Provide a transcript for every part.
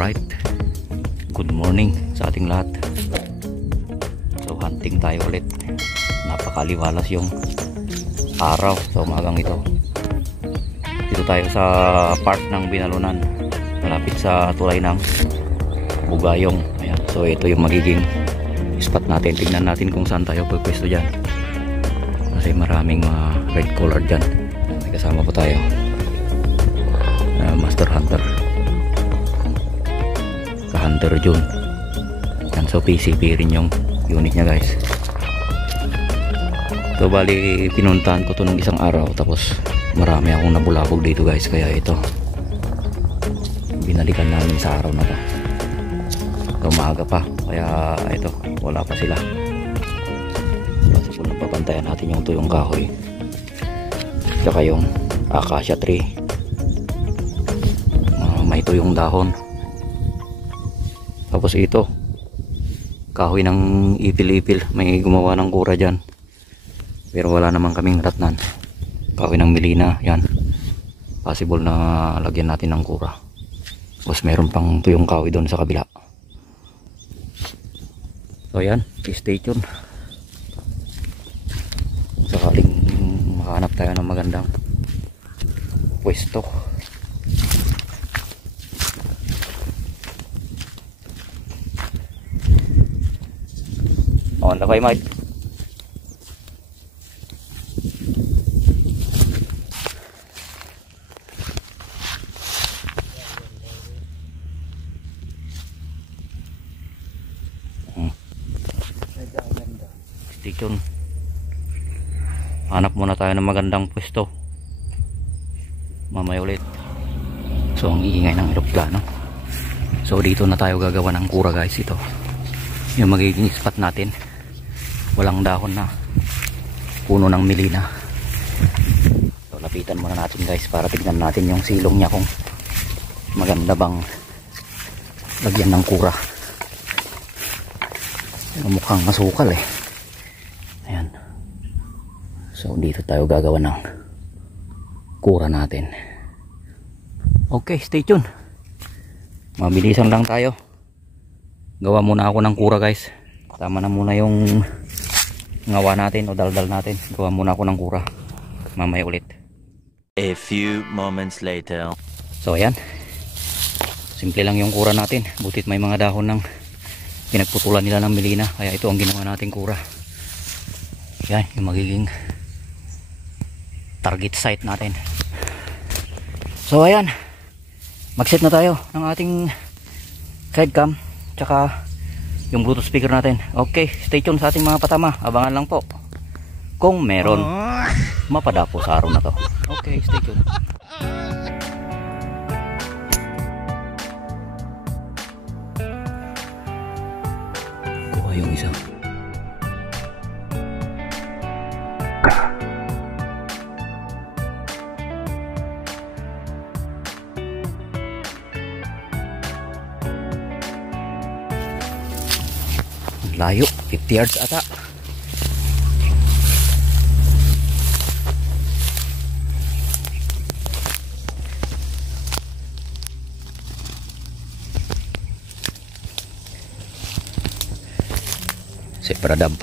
Alright, good morning sa ating lahat. So hunting tayo ulit. Napakaliwalas yung araw sa umagang ito. Dito tayo sa park ng Binalunan, malapit sa tulay ng Bugayong. Ayan. So ito yung magiging spot natin. Tingnan natin kung saan tayo pupwesto dyan, kasi maraming red collar dyan. May kasama po tayo, Master Hunter, Hunter June. Yan, so PCP rin yung unit nya guys. So bali pinuntahan ko to nung isang araw, tapos marami akong nabulabog dito guys, kaya ito binalikan namin sa araw na to. So maaga pa, kaya ito wala pa sila. So kung napapantayan natin yung tuyong kahoy tsaka yung acacia tree, may tuyong dahon. Tapos ito kahoy ng ipil-ipil, may gumawa ng kura dyan, pero wala naman kaming ratnan. Kahoy ng milina, yan, possible na lagyan natin ng kura. Tapos meron pang tuyong kahoy doon sa kabila. So yan, stay tuned. Sakaling makahanap tayo ng magandang pwesto. On na kayo, Mike. Stay tuned. Hanap muna tayo ng magandang pwesto, mamaya ulit. So ang iingay ng eroplano. So dito na tayo gagawa ng kura guys. Ito yung magiging spot natin. Walang dahon na puno ng milina. So lapitan muna natin guys para tignan natin yung silong niya kung maganda bang lagyan ng kura. Mukhang masukal eh. Ayan. So dito tayo gagawa ng kura natin. Okay, stay tuned. Mabilisan lang tayo. Gawa muna ako ng kura guys. Tama na muna yung ngawa natin o daldal natin. Gawa muna ako ng kura, mamaya ulit. A few moments later. So ayan, simple lang yung kura natin. Butit may mga dahon ng pinagputulan nila ng milina, kaya ito ang ginawa nating kura. Yan yung magiging target site natin. So ayan, mag-set na tayo ng ating side cam tsaka yung Bluetooth speaker natin. Okay, stay tuned sa ating mga patama. Abangan lang po kung meron mapadapo sa araw na to. Okay, stay tuned. Kuha yung isa. Layo, 50 yards ata. Separadab.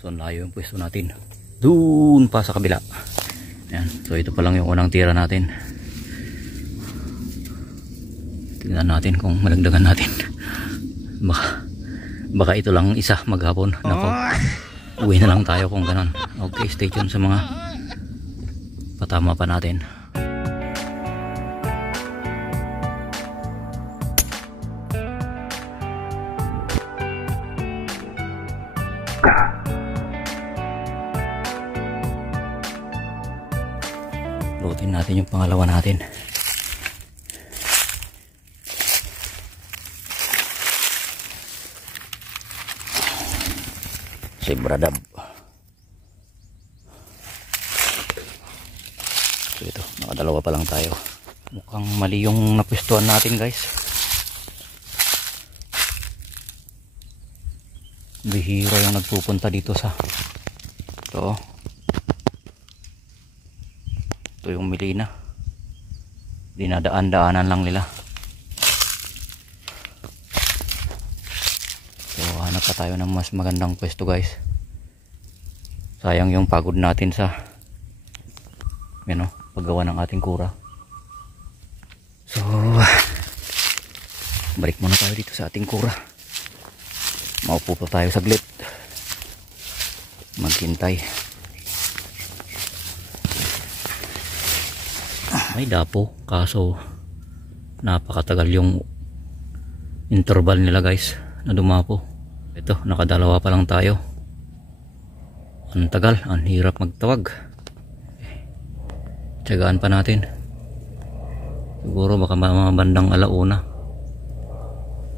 So layo yung pwesto natin, doon pa sa kabila. Ayan. So ito pa lang yung unang tira natin. Tingnan natin kung malagdagan natin. Baka ito lang isa maghapon. Nako, uwi na lang tayo kung ganon. Okay, stay tuned sa mga patama pa natin. Lutin natin yung pangalawa natin. Sebradab. So ito, nakadalawa pa lang tayo. Mukhang mali yung napwestuhan natin guys. Bihira yung nagpupunta dito sa ito. Ito yung milina, dinadaan-daanan lang nila. hanap pa tayo ng mas magandang pwesto guys. Sayang yung pagod natin sa paggawa ng ating kura. So balik muna tayo dito sa ating kura. Maupo pa tayo saglit, maghintay. May dapo, kaso napakatagal yung interval nila guys na dumapo. Ito, nakadalawa pa lang tayo. Ang tagal, ang hirap magtawag. Tiyagaan pa natin. Siguro baka mga bandang alauna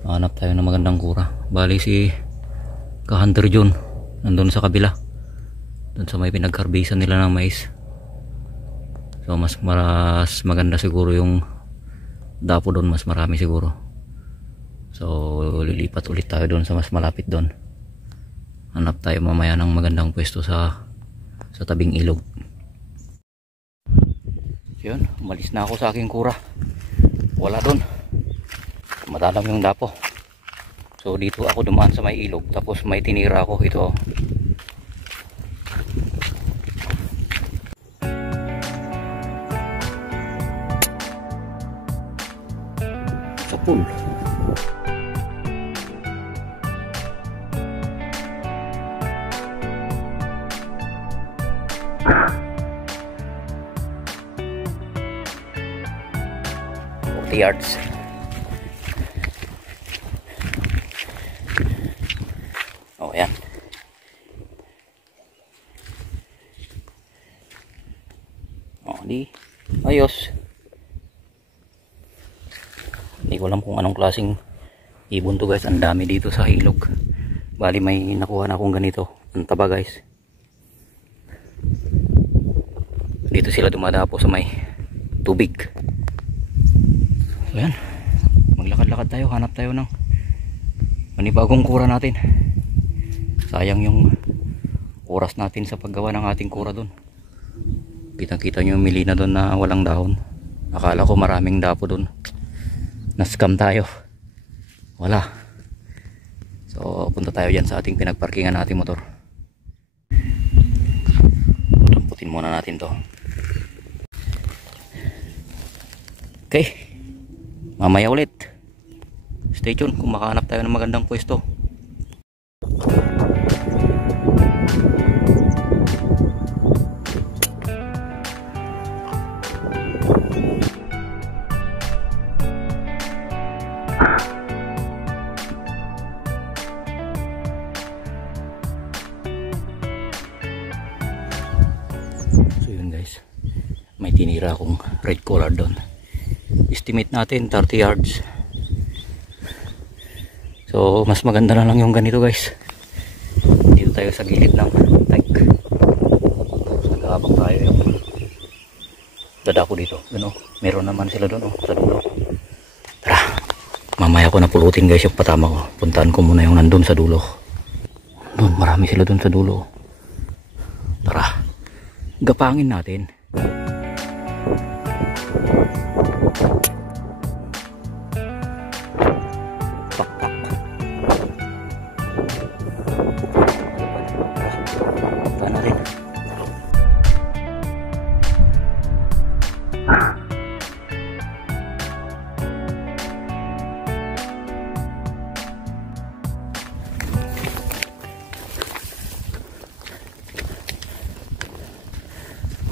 hanap tayo ng magandang kura. Bali si Ka-Hunter John nandun sa kabila, dun sa may pinagkarbisan nila ng mais. So mas maganda siguro yung dapo doon, mas marami siguro. So lilipat ulit tayo doon sa mas malapit doon. Hanap tayo mamaya ng magandang pwesto sa tabing ilog. Yun, umalis na ako sa aking kura. Wala doon, madalam yung dapo. So dito ako dumaan sa may ilog, tapos may tinira ako ito. Sa pool. Yards. Oh, yan. Oh, di ayos. Hindi ko alam kung anong klaseng ibon to guys. Ang dami dito sa ilog. Bali may nakuha na akong ganito. Ang taba guys. Dito sila dumadapo sa may tubig. So yan, maglakad-lakad tayo, hanap tayo ng panibagong kura natin. Sayang yung oras natin sa paggawa ng ating kura doon. Kitang-kita nyo yung milina doon na walang dahon. Akala ko maraming dapo doon. Na-scam tayo. Wala. So punta tayo dyan sa ating pinagparkingan nating motor. Putin muna natin to. Okay, mamaya ulit. Stay tuned kung makahanap tayo ng magandang pwesto. So yun guys, may tinira akong red collar doon. Estimate natin 30 yards. So mas maganda na lang yung ganito guys. Dito tayo sa gilid ng tank. Nag-aabang tayo yung dadako dito. Ano? Meron naman sila doon sa dulo. Tara, mamaya ko na pulutin guys yung patama ko. Puntaan ko muna yung nandun sa dulo. Doon, marami sila doon sa dulo. Tara, gapangin natin.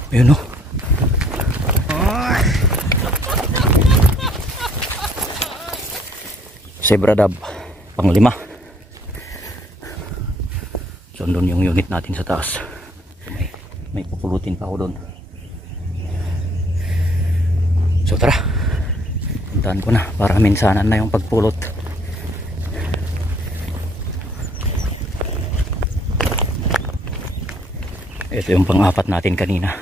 Ayun o. Zebra dab, pang 5. So doon yung unit natin sa taas. May pupulutin pa ako doon. So tara, puntahan ko na para minsanan na yung pagpulot. Ito yung pang-apat natin kanina.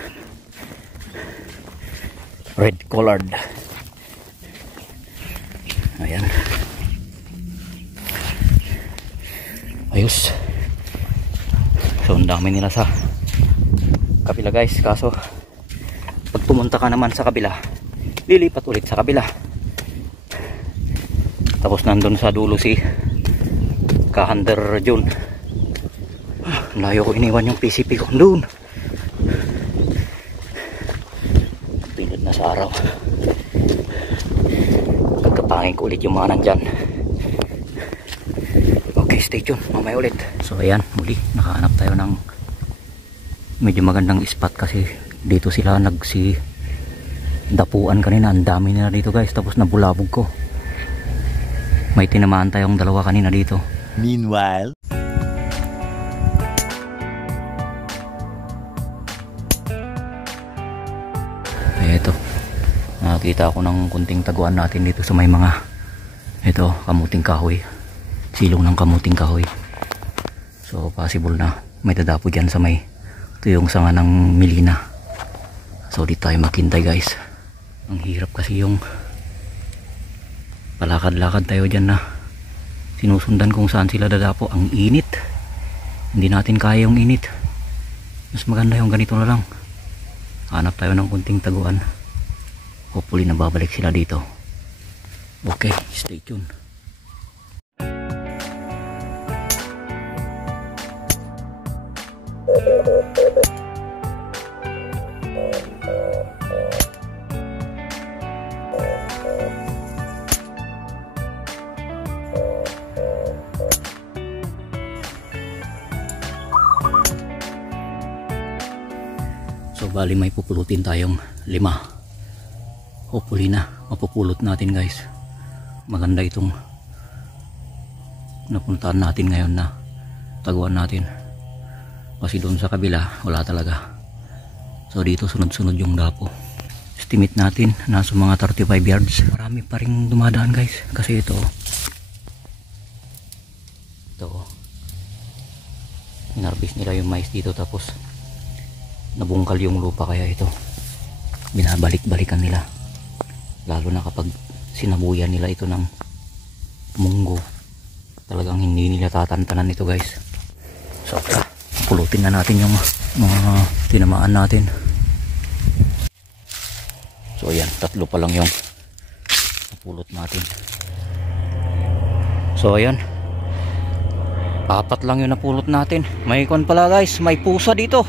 Red collared. Ayan. Ayos. So ang dami nila sa kabila guys. Kaso pag pumunta ka naman sa kabila, lilipat ulit sa kabila. Tapos nandun sa dulo si Kahander Jun. Layo ko iniwan yung PCP ko doon. Pinod na sa araw. Pagkapangin ko ulit yung mga nandyan. Okay, stay tuned. Mamaya ulit. So ayan, muli nakahanap tayo ng medyo magandang spot kasi dito sila dapuan kanina. Ang dami nila dito guys. Tapos nabulabog ko. May tinamaan tayong dalawa kanina dito. Meanwhile, ito, nakakita ako ng kunting taguan natin dito sa may mga ito, kamuting kahoy, silong ng kamuting kahoy. So possible na may dadapo dyan sa may ito yung sanga ng Milina. So di tayo maghintay guys. Ang hirap kasi yung palakad-lakad tayo dyan na sinusundan kung saan sila dadapo. Ang init, hindi natin kaya yung init. Mas maganda yung ganito na lang. Hanap tayo ng kunting taguan. Hopefully nababalik sila dito. Okay, stay tuned. So bali may pupulutin tayong 5. Hopefully na mapupulot natin guys. Maganda itong napuntahan natin ngayon na taguan natin. Kasi doon sa kabila wala talaga. So dito sunod-sunod yung dapo. Estimate natin nasa mga 35 yards. Marami pa rin dumadaan guys. Kasi ito inarbis nila yung mais dito tapos nabungkal yung lupa kaya ito binabalik-balikan nila, lalo na kapag sinabuyan nila ito ng munggo. Talagang hindi nila tatantanan ito guys. So pulutin na natin yung mga tinamaan natin. So ayan, 3 pa lang yung napulot natin. So ayan, 4 lang yung napulot natin. May kon pala guys, may pusa dito.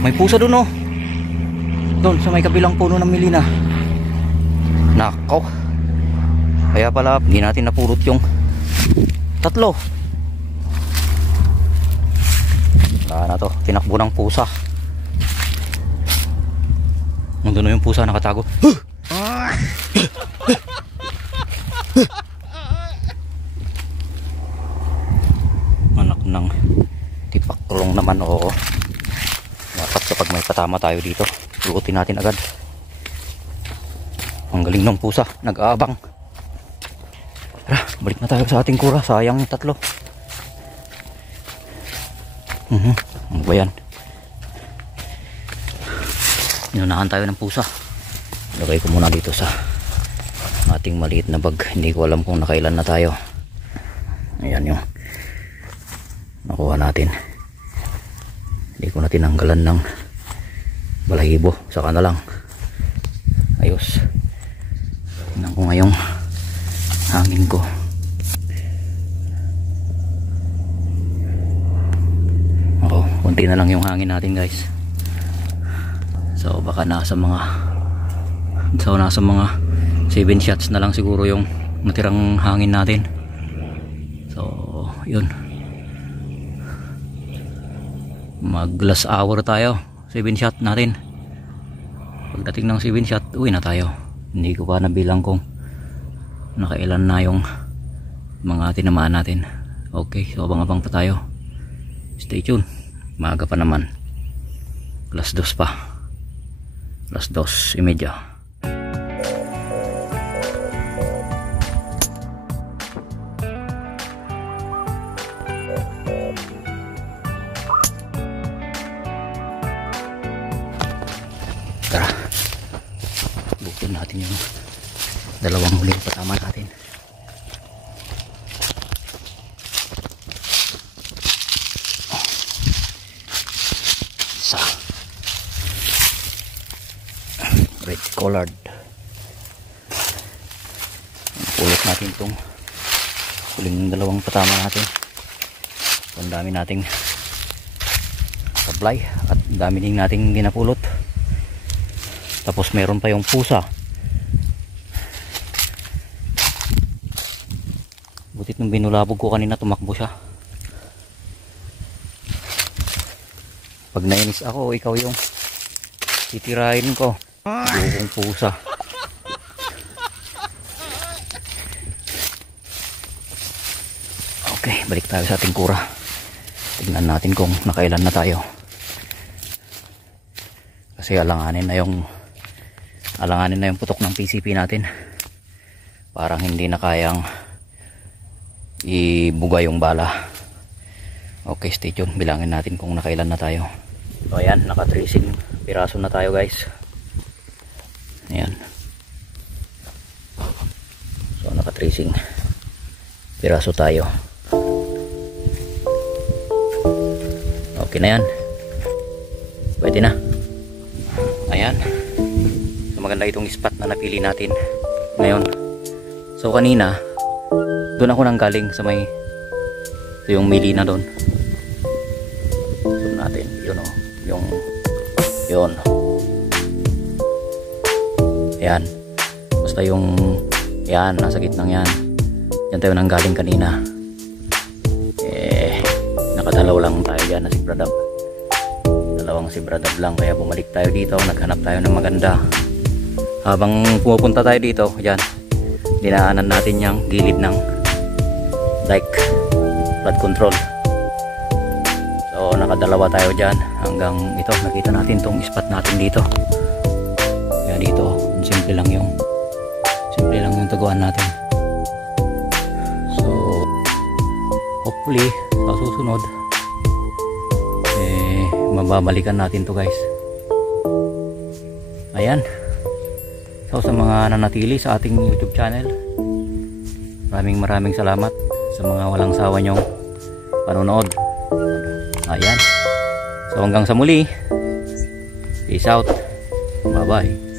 May pusa doon oh. Doon sa may kabilang puno ng Milina. Nako. Kaya pala hindi natin napulot yung 3. Wala na to. Tinakbo ng pusa. Nandun na yung pusa nakatago. Anak ng tipaklong naman oo. Dapat kapag may patama tayo dito, pulutin natin agad. Ang galing ng pusa, nag-aabang. Tara, balik na tayo sa ating kura. Sayang 3. Ano ba yan? Inunahan tayo ng pusa. Lagay ko muna dito sa ating maliit na bag. Hindi ko alam kung nakailan na tayo. Ayan yung nakuha natin. Hindi ko na tinanggalan ng balahibo. Saka na lang. Ayos. Tingnan ko ngayong hangin ko. Oo, konti na lang yung hangin natin guys. So baka nasa mga 7 shots na lang siguro yung natirang hangin natin. So yun, mag last hour tayo. 7 shot natin. Pagdating ng 7 shot uwi na tayo. Hindi ko pa nabilang kung nakailan na yung mga tinamaan natin. Okay, so abang-abang pa tayo. Stay tuned. Maaga pa naman. Alas 2 pa. Alas 2:30. Tara, bukin natin yung dalawang huling patama natin. Isa red collared. Pulot natin itong huling dalawang patama natin. So, ang dami nating supply at ang dami din nating ginapulot. Tapos meron pa yung pusa. Butit nung binulabog ko kanina, tumakbo siya. Pag nainis ako, ikaw yung titirahin ko. Buong pusa. Okay, balik tayo sa ating kura. Tignan natin kung nakailan na tayo. Kasi alanganin na yung putok ng PCP natin. Parang hindi na kayang ibuga yung bala. Okay, stay tuned. Bilangin natin kung nakailan na tayo. So ayan, naka 3 piraso na tayo guys. Ayan. So naka 3 piraso tayo. Okay na yan. Pwede na. Ayan. So maganda itong spot na napili natin ngayon. So kanina doon ako nang galing sa may ito yung mili na doon. Zoom natin. Yun o. Yun. Ayan. Basta yung yan. Nasa gitnang yan. Yan tayo nang galing kanina. Nakadalaw lang tayo dyan na si Bradab. Dalawang si Bradab lang. Kaya bumalik tayo dito. Naghanap tayo ng maganda. Habang pumupunta tayo dito, dyan, dinaanan natin yung gilid ng dike flood control. So nakadalawa tayo dyan hanggang ito. Nakita natin tong spot natin dito. Kaya dito, simple lang yung taguan natin. So hopefully sa susunod mababalikan natin to guys. Ayan. So sa mga nanatili sa ating YouTube channel, maraming salamat sa mga walang sawa nyong panonood. Ayan. So hanggang sa muli. Peace out. Bye bye.